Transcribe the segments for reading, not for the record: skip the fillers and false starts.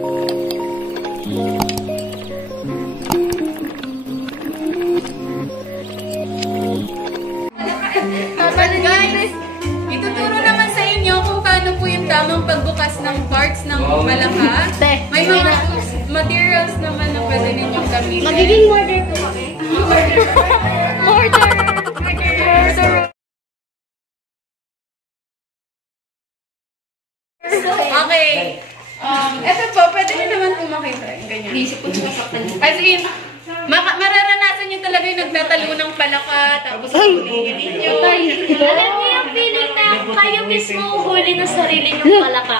Guys, ituturo naman sa inyo kung paano po yung tamang pagbukas ng parts ng palaka. May mga materials naman na pwede ninyong gamitin. Magiging mortar po kami. Mortar! Okay. Ito po, pwede nyo naman po makita. Ganyan. As in, mararanasan nyo talaga yung nagtatalo ng palaka, tapos hulihin ninyo. Alam niyo yung feeling na kayo mismo huli ng sarili niyong palaka.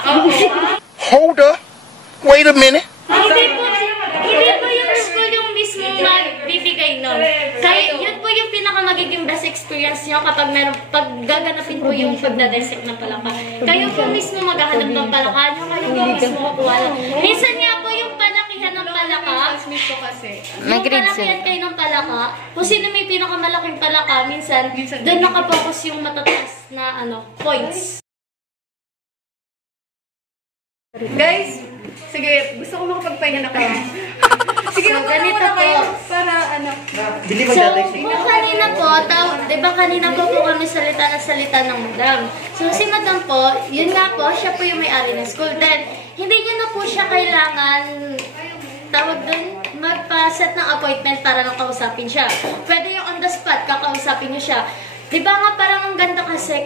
Hold up. Wait a minute. Hindi po yung school yung mismo magbibigay nun. Kaya yun po yung pinakamagiging best experience nyo kapag pag gaganapin po yung pagdadissect ng palaka. Kayo po mismo maghahanap ng palaka nyo, kayo po mismo kukuha lang. Minsan nga po yung palakihan ng palaka, yung palakihan kayo ng palaka, kung sino may pinakamalaking palaka, minsan doon nakapokus yung matataas na points. Guys, sige, gusto ko makapagpahinga na kayo. Sige, so, ganito po. Para So, kung kanina po, diba kanina po kami salita ng madam. So, si madam po, yun nga po, siya po yung may-ari ng school. Then, hindi niya na po siya kailangan, tawag dun, magpa-set ng appointment para lang kausapin siya. Pwede yung on the spot, kakausapin niyo siya. Diba nga parang ang ganda kasi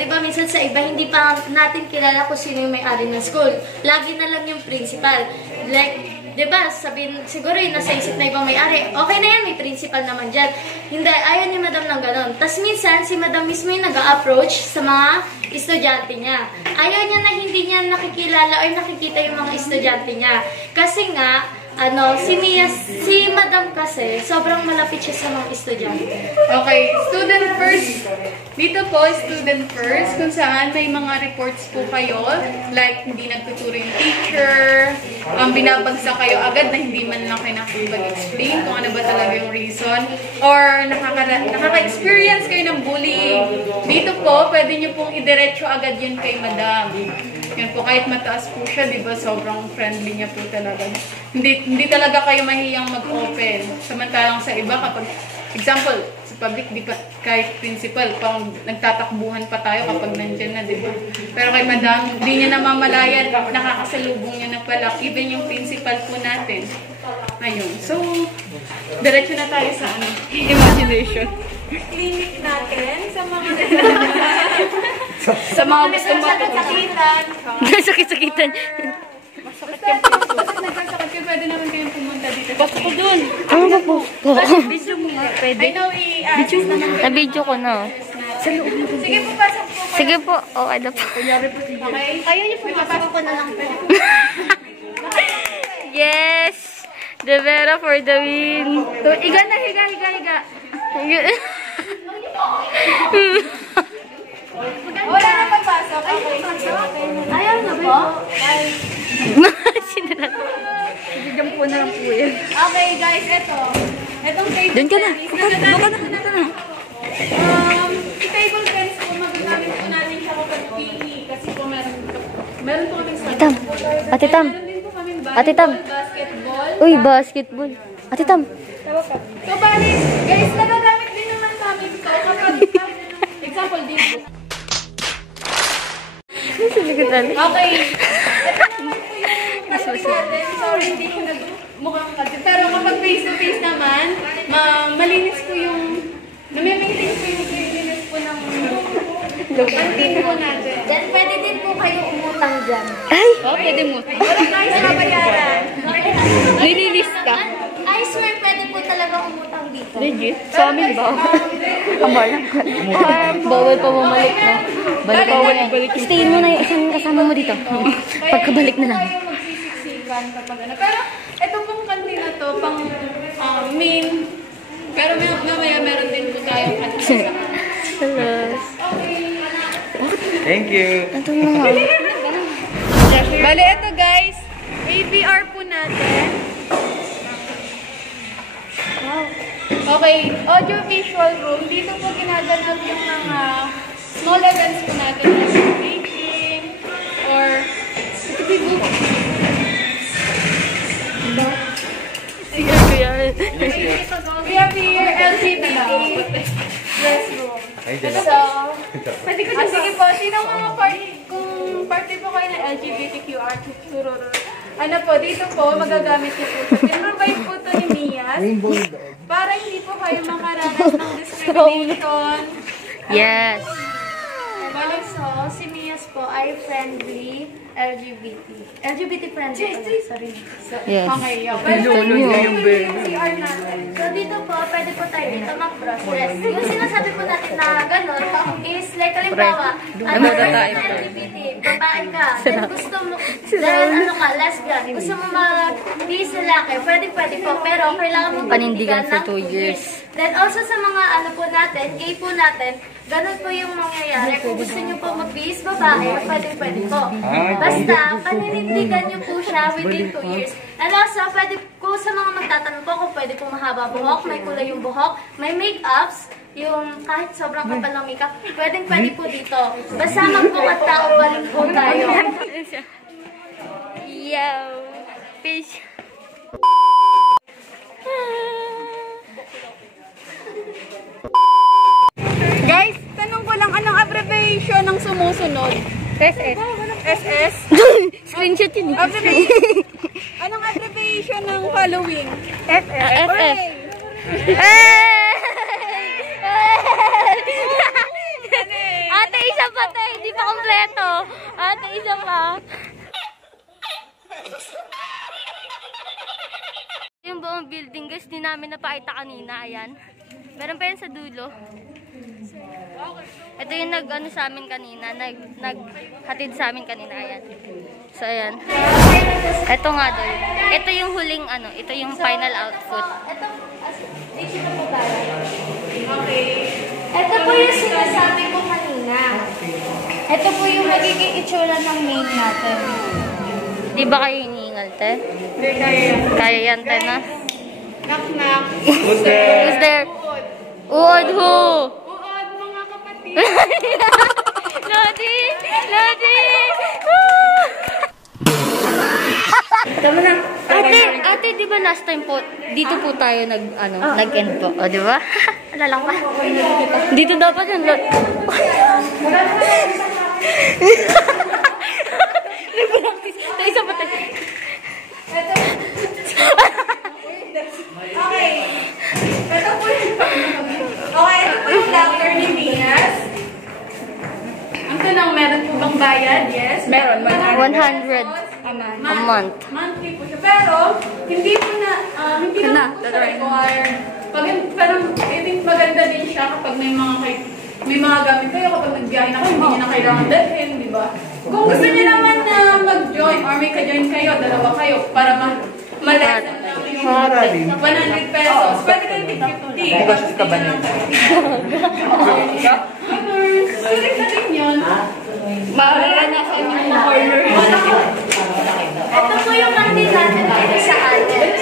diba minsan sa iba hindi pa natin kilala kung sino yung may-ari ng school. Lagi na lang yung principal. Like, diba, sabihin, siguro yung nasa isip na ibang may-ari, okay na yan, may principal naman dyan. Hindi, ayaw ni madam ng ganon. Tapos minsan, si madam mismo yung nag-a-approach sa mga estudyante niya. Ayaw niya na hindi niya nakikilala or nakikita yung mga estudyante niya. Kasi nga, si madam kasi, sobrang malapit siya sa mga estudyante. Okay, student first. Dito po, student first, kung saan may mga reports po kayo, like hindi nagtuturo yung teacher, binabagsak kayo agad na hindi man lang kayo nakapag-explain kung ano ba talaga yung reason, or nakaka-experience kayo ng bullying. Dito po, pwede nyo pong idiretso agad yun kay madam. Yan po, kahit mataas po siya, di ba, sobrang friendly niya po talaga. Hindi talaga kayo mahiyang mag-open. Samantalang sa iba, kapag, example, sa public, di pa, kahit principal, pang nagtatakbuhan pa tayo kapag nandyan na, di ba? Pero kay madam, hindi niya namamalayan, nakakasalubong niya na pala, even yung principal po natin. Ayun. So, diretso na tayo sa imagination. Clinic natin sa mga sa mga gustong sakit-sakitan. Sakit-sakitan. Masakit yung puso. Bakit nagkasakit kayo? Pwede naman kayong pumunta dito. Pasok ko dun. Ano ba po? Video mo nga. Pwede. I know Na-video ko na. Sige po, pasok po. Sige po. Okay na po. Okay. Ayaw niyo po, papasok ko na lang. Yes! The Vera for the win. Higa na, higa. Wala na pagpasok. Ayaw na po? Bigyan po na lang po yan. Okay guys, etong table Doon ka na. Punta na. Table tennis po, magagamit po natin siya kapag PE. Kasi po meron po kaming Ate Tam. Meron din po kaming Ate Tam. basketball. Uy, basketball. Ate Tam. So, bali, guys, nagagamit din naman namin ito kapag, example, dito. Okay. Ito naman po yung natin. Sorry, hindi ko nagmukhang kasi. Pero kapag face-to-face naman, malinis po yung, nami-maintain po yung cleanliness po ng canteen po natin. Then, pwede din po kayo umutang dyan. Pwede mo. Pero guys, mabayaran. Nililis ka? I swear, pwede po talaga umutang dito. Legit? Sa amin ba? Amal. Bawal pa bumalik na. Balik. Stayin mo na yung isang kasama mo dito. Pagkabalik na lang. Pero ito pong kantina to, pang main. Pero mamaya meron din po tayong kantina. Hello. Thank you. Bale, ito guys, AVR po natin. Okay, audio-visual room. Dito po ginaganap yung mga small events po natin like baking or So, sige po, sino mga party, kung party po kayo ng LGBTQR, ano po, dito po, magagamit niyo po. Pinrovide po ito ni Mias. Para hindi po kayo makaranas ng discrimination. yes. So, si Mias po ay friendly LGBT friendly. Sorry. So, Yes. Okay, yun. Pwede po yung CR natin. So dito po, pwede po tayo dito mag-process. Yung sinasabi po natin na gano'n is like halimbawa, ano ka LGBT, babae ka, then gusto mo, then ano ka, lesbian, gusto mo mag-bis lalaki, pwede po, pero kailangan mo Panindigan for ng 2 years. Then also sa mga ano po natin, gay po natin, ganun po yung mangyayari. Kung gusto nyo po mag-bis babae, pwede po. Basta, paninindigan nyo po siya within 2 years. And also, pwede po sa mga magtatanong po kung pwede po mahaba buhok, may kulay yung buhok, may make-ups, yung kahit sobrang kapal ng makeup, pwede po dito. Basta magbukat tao, balik po tayo. Yo, fish. Guys, tanong ko lang, anong abbreviation ng sumusunod? SS. SS? Screenshot yun. Abbreviation. Anong abbreviation ng following? FF. Ate, isa pa tayo. Hindi pa kompleto. Ate, isa pa. Yung buong building, guys, di namin napakita kanina. Ayan. Meron pa yan sa dulo. Ito yung nag-ano sa amin kanina. Naghatid sa amin kanina. Ayan. So, ayan. Ito nga doon. Ito yung huling ano. Ito yung final outfit. Ito, dito na po tayo. Okay. Ito po yung sinasabi ko kanina. Ito po yung magiging itsura ng main natin. Di ba kayo hinihingal, te? Hindi kaya. Kaya yan, te, na? Knock knock. Who's there? Uod who? Uod, mga kapatid. Lodi! Lodi! Tama na. Ate, di ba last time po, dito po tayo nag-end po, o di ba? Alala ko. Dito dapat yun. Tayo isa pa tayo. Okay. Ito po yung doctor ni Mias. Ang tanong, meron po bang bayad? Yes. Meron. 100 a month. Monthly po siya. Pero, hindi po na po siya required. Pero, I think maganda din siya kapag may mga gamit kayo, kapag nagbiyahe na kayo, hindi nyo na kailangan dalhin, di ba? Kung gusto niyo naman na mag-join or may ka-join kayo, dalawa kayo, para ma-lesson lang yung 100 pesos. Pwede kayo tig 50. Tapos ka ba niya? Sulit na din yun. Maalala na sa inyong mga order. Ito po yung mandi natin dito sa Alex.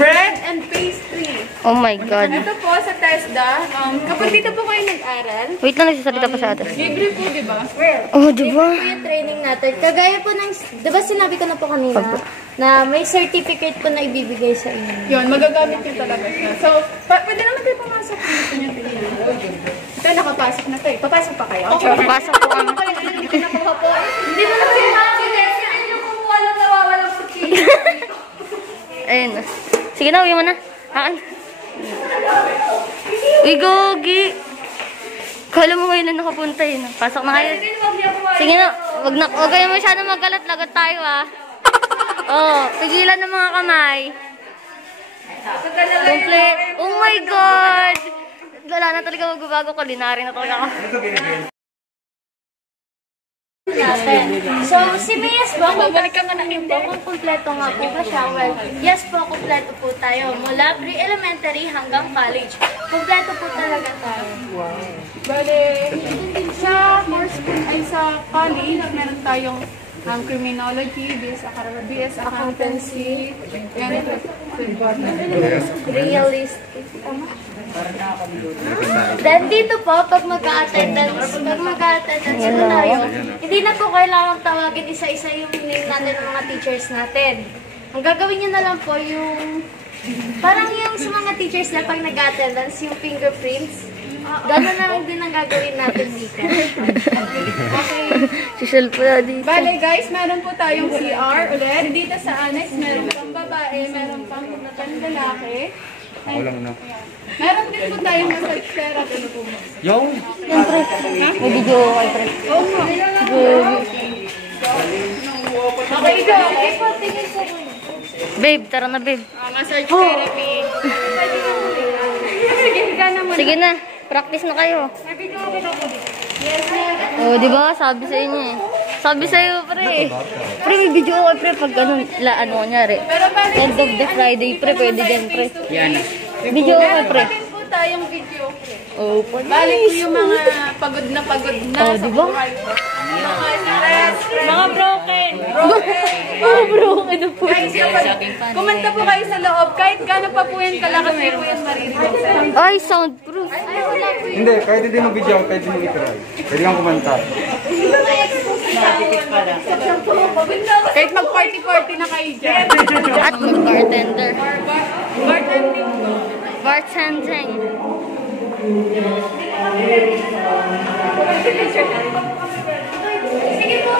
Bread and pastry. Oh my God. Ito po sa TESDA. Kapag dito po kayo nag-aral, Wait lang, nagsasalita pa sa atin. libre po, di ba? Oh, di ba? Ito po yung training natin. Kagaya po ng, di ba sinabi ko na po kanina, na may certificate po na ibibigay sa inyo. Yun, magagamit nyo talaga siya. So, pwede naman kayo pumasok dito nyo tingnan. Ito, nakapasok na tayo. Papasok pa kayo? Pasok po kami. Hindi mo na pinapasok. Hindi ko po alam na wawalang puti. Ayun. Sige na, uwi mo na. Akin. Uy, gogi. Kala mo ngayon na nakapunta yun. Pasok na kayo. Sige na, wag kayo masyado magkalat. Lagot tayo, ah. Oh, pigilan ng mga kamay. Complete. Oh my God! Wala na talaga magbabago. Kulinary na talaga ako. Natin. So, si Mias po, babalik ka na po kung kumpleto nga po ba siya. Well, yes po, kumpleto po tayo. Mula pre-elementary hanggang college. Kumpleto po talaga tayo. Bale, sa course po, ay sa college, meron tayong criminology, BS accountancy, Realistic. Then dito po, pag mag-a-attendance po tayo, hindi na po kailangan tawagin isa-isa yung name natin ng mga teachers natin. Ang gagawin niyo na lang po yung, parang yung sa mga teachers na pag nag-attendance, yung fingerprints. Gano'n na lang din ang gagawin natin dito. Okay. Social po na dito. Bale guys, meron po tayong CR ulit. Dito sa annex, meron pang babae, meron pang lalaki. Walang na. Meron din po tayong massage therapy. Yung? Siyempre, may video kay pre. Oo nga. Okay, go. Okay po, tingin po. Babe, tara na babe. Massage therapy. Sige, higa na muna. Sige na, practice na kayo. Oh, di ba? Sabi sa inyo eh. Sabi sa iyo, pre. Pre, may video ko, pre. Pag ano kunyari. Pero balik End of the Friday, pre. Pwede dyan, pre. Video ko, pre. Meron po tayong video. Oh, Balik po yung mga pagod na Oh, sa di ba? buhay. Mga stress, mga broken. Oh, bro, ano po? Guys, kumanta po kayo sa loob. Kahit gano'n pa po yan kalakas, hindi po yan maririnig. Ay, soundproof. Hindi, pwede din mag-video, pwede mo i-try. Pwede kang kumanta. Kahit mag-party-party na kayo dyan. At mag-bartender. Bartending po. Bartending. Sige po.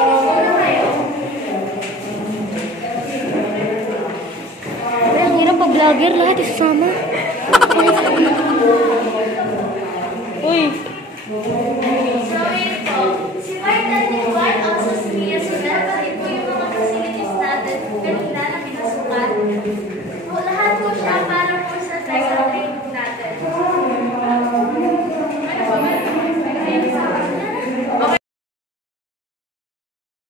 Ang hirap pa vlogger lahat isama.